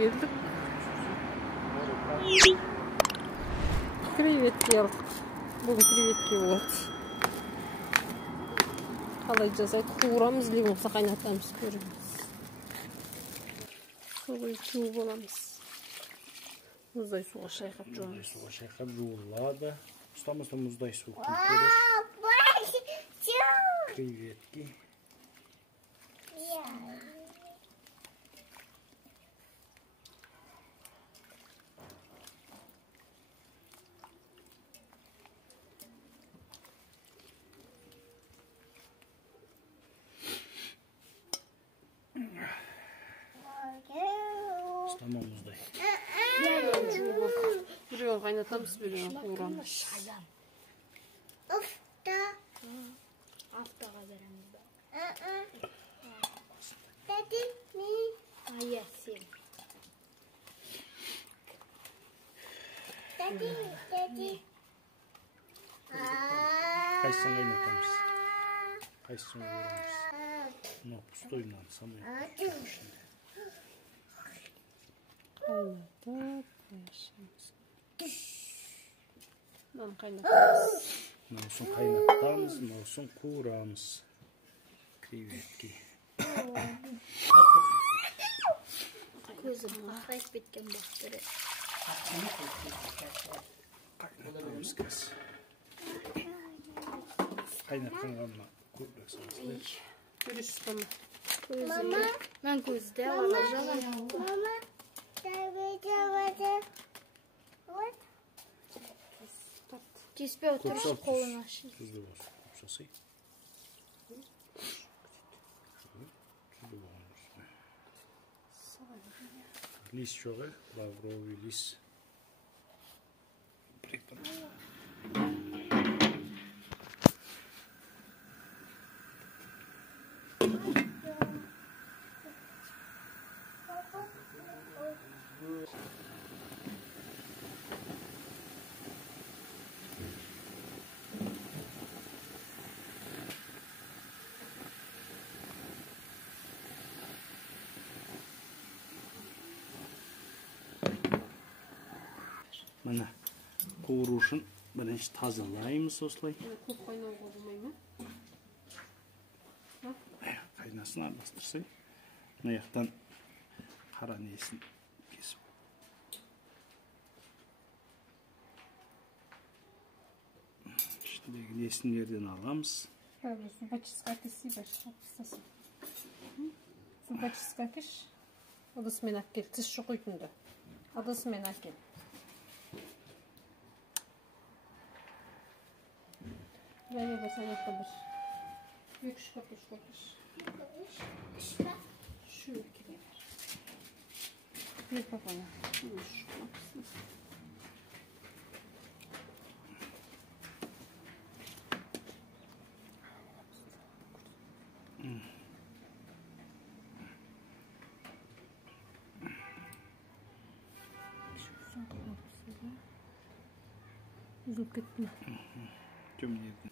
келдік. Креветке алдық. Бүгін креветке болады. Қалай жасайды? Қуырамыз, лимонса қайнатамыз, көреміз. Суға жуып аламыз. Мұздай суға шайқап жуамыз. Мұздай суға шайқап жуылады. Ұстамызда мұздай су көтерір. Креветки. Ұстама мұздай. Біреуін қайнатамыз, біреуін қуырамыз. Haftaga veremiz de. Dedi mi? Yesin. Dedi. Kaysın kaynatamız. Kaysın uğramız. No, stoyla sanıyor. Kaynatıp, yaşamız. Lan kaynatırız. Olsun kaynattamız, olsun kuğramız. Krevetki. Gözüm kahret bitken baktırı. Kaynattamız kız. Kaynattan kalma. Kurlaksınız. Görüşürüz tamam. Mama. Ben gözde alacağım. Mama. Kespe oturup kolunu aşın. Tuzlu olsun. Kupsası. Tuzlu olsun. Lis çoğu. Lavrovi lis. Mana qovuru uchun birinchi tozalaymiz osloy. Ko'p qaynauga bo'lmaymi? Qaynasin, aralashtirsak. Mana yoqdan qara nesin kesib. Shunday nesin yerdan olamiz. Зубочистка кеш. Ыдысымен әкел, тіс шұқитынды. Ыдысымен әкел. Және басан етті бір. Екі шықпыш. Şu ikili ver. Bir babana. Bunu şıklaksın. Üzüp gitme. Tüm yerden.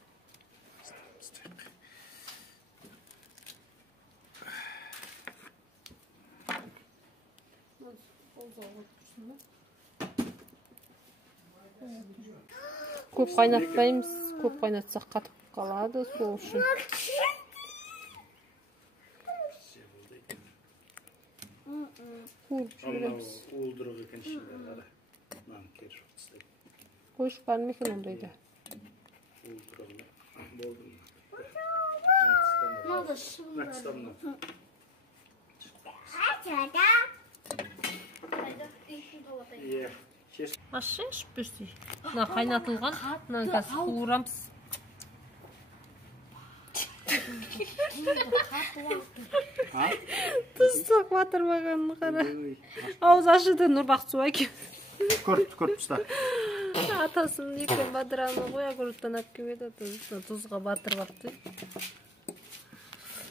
Көп қайнатпаймыз. Көп қайнатсақ қатып қалады, сол үшін. Қуырып жібереміз. Уылдырық екен шындары. Нан кері жоқсыз. Қойшып бар ма екен ондайда? Уылдырығы. Болды. Надо шылдырды. Ашыңш бүрсей. Мына қайнатылған, мына қазір қуырамыз. Тұздық батырмағанын қара. Ауыз ашыды Нұрбақ су әкеп. Көріп ұста. Атасын екен батыраны қоя көріттен әпкеп еді. Тұзға батыр бапты.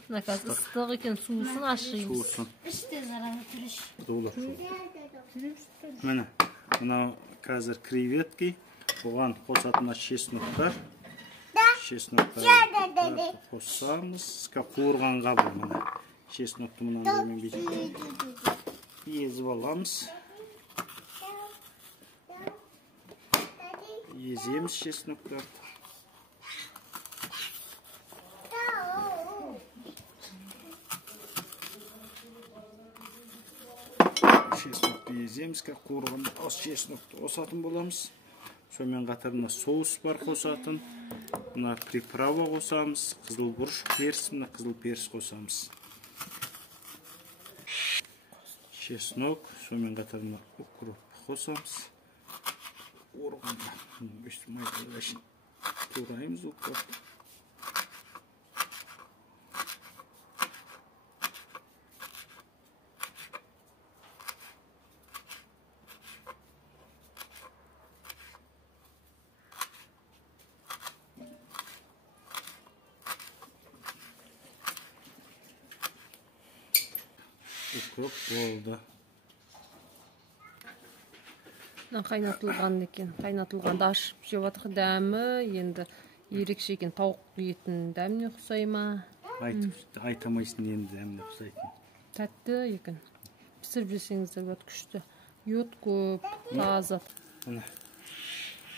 Мына қазір ыстық екен, суысын ашимыз. Суысын. İşte zararlı türüş. Doğru. Мына қазір креветки. Бұған қосатына чесноктар. Чесноктар қосамыз. Қуырғанға бұл мына. Чеснокты мұнан мен бейді. Езіп аламыз. Еземіз чесноктарды. Чеснокты еземіз, қуырғанда осы чеснокты қосатын боламыз. Сонымен қатар мына соус бар қосатын. Мына приправа қосамыз, қызыл бұрыш періс, мына қызыл періс қосамыз. Чеснок, сонымен қатар мына укроп қосамыз. Қуырғанда өстіп майдалашын тураймыз укропты. Укроп болды. Қайнатылған екен. Қайнатылғанды ашып жеп жатыр. Дәмі енді ерекше екен. Тауық етінің дәміне ұқсай ма? Айтамайсың енді дәміне ұқсайтын. Тәтті екен. Пісіріп жесеңіздер өте күшті. Йод көп, таза. Мына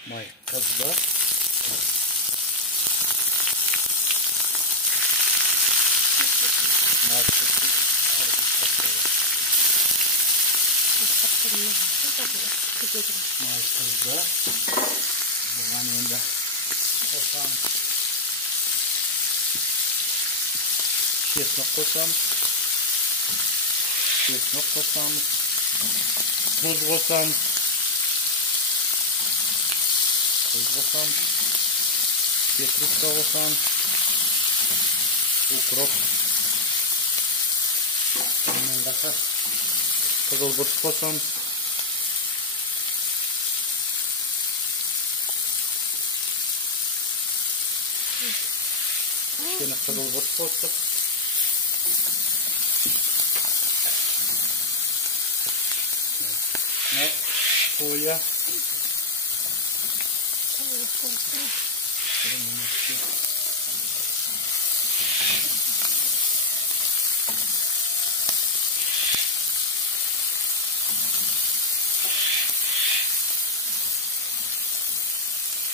май қызды. Май қызды. Бұған енді қосамыз. Чеснок қосамыз. Чеснок қосамыз. Тұз қосамыз. Тұз қосамыз. Петрушка қосамыз. Укроп. Сонымен қатар қызыл бұрыш қосамыз. Кішкене қызыл бұрыш қостық. Соя.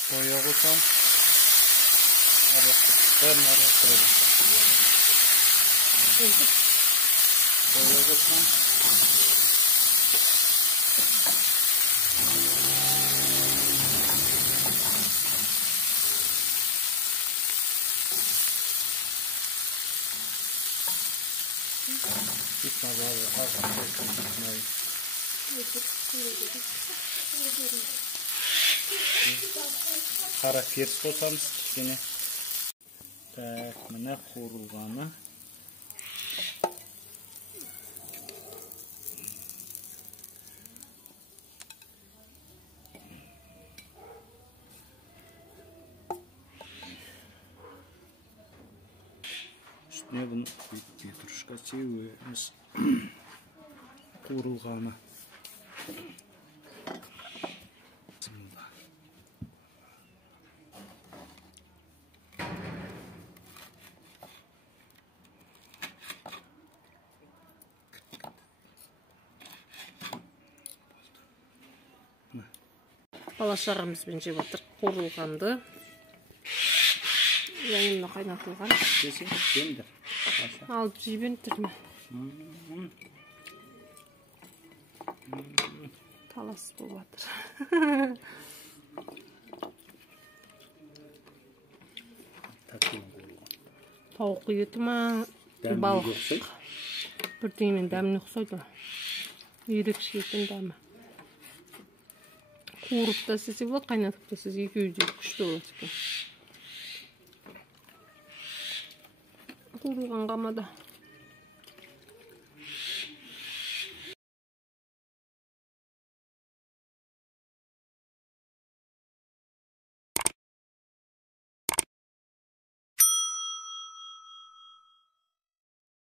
Soya koysam aralattıralım. Soya koysam gitme abi. Қара періс қосамыз кішкене. Так, мына қуырылғаны. Үстіне бұны петрушка сеуіміз. Қуырылғаны. Бала-шағамызбен жеп жатыр қуырылғанды. Яғни қайнатылған. Жесең, жеңдір. Алып жебеңдер ме? Талас болып жатыр. Тауық еті ма? Балық. Бірдеңемен дәміне ұқсайды. Ерекше екен дәмі. Қуырып та істесе болады, қайнатып та істесе екеуі де күшті болады екен. Қуырылған қамада.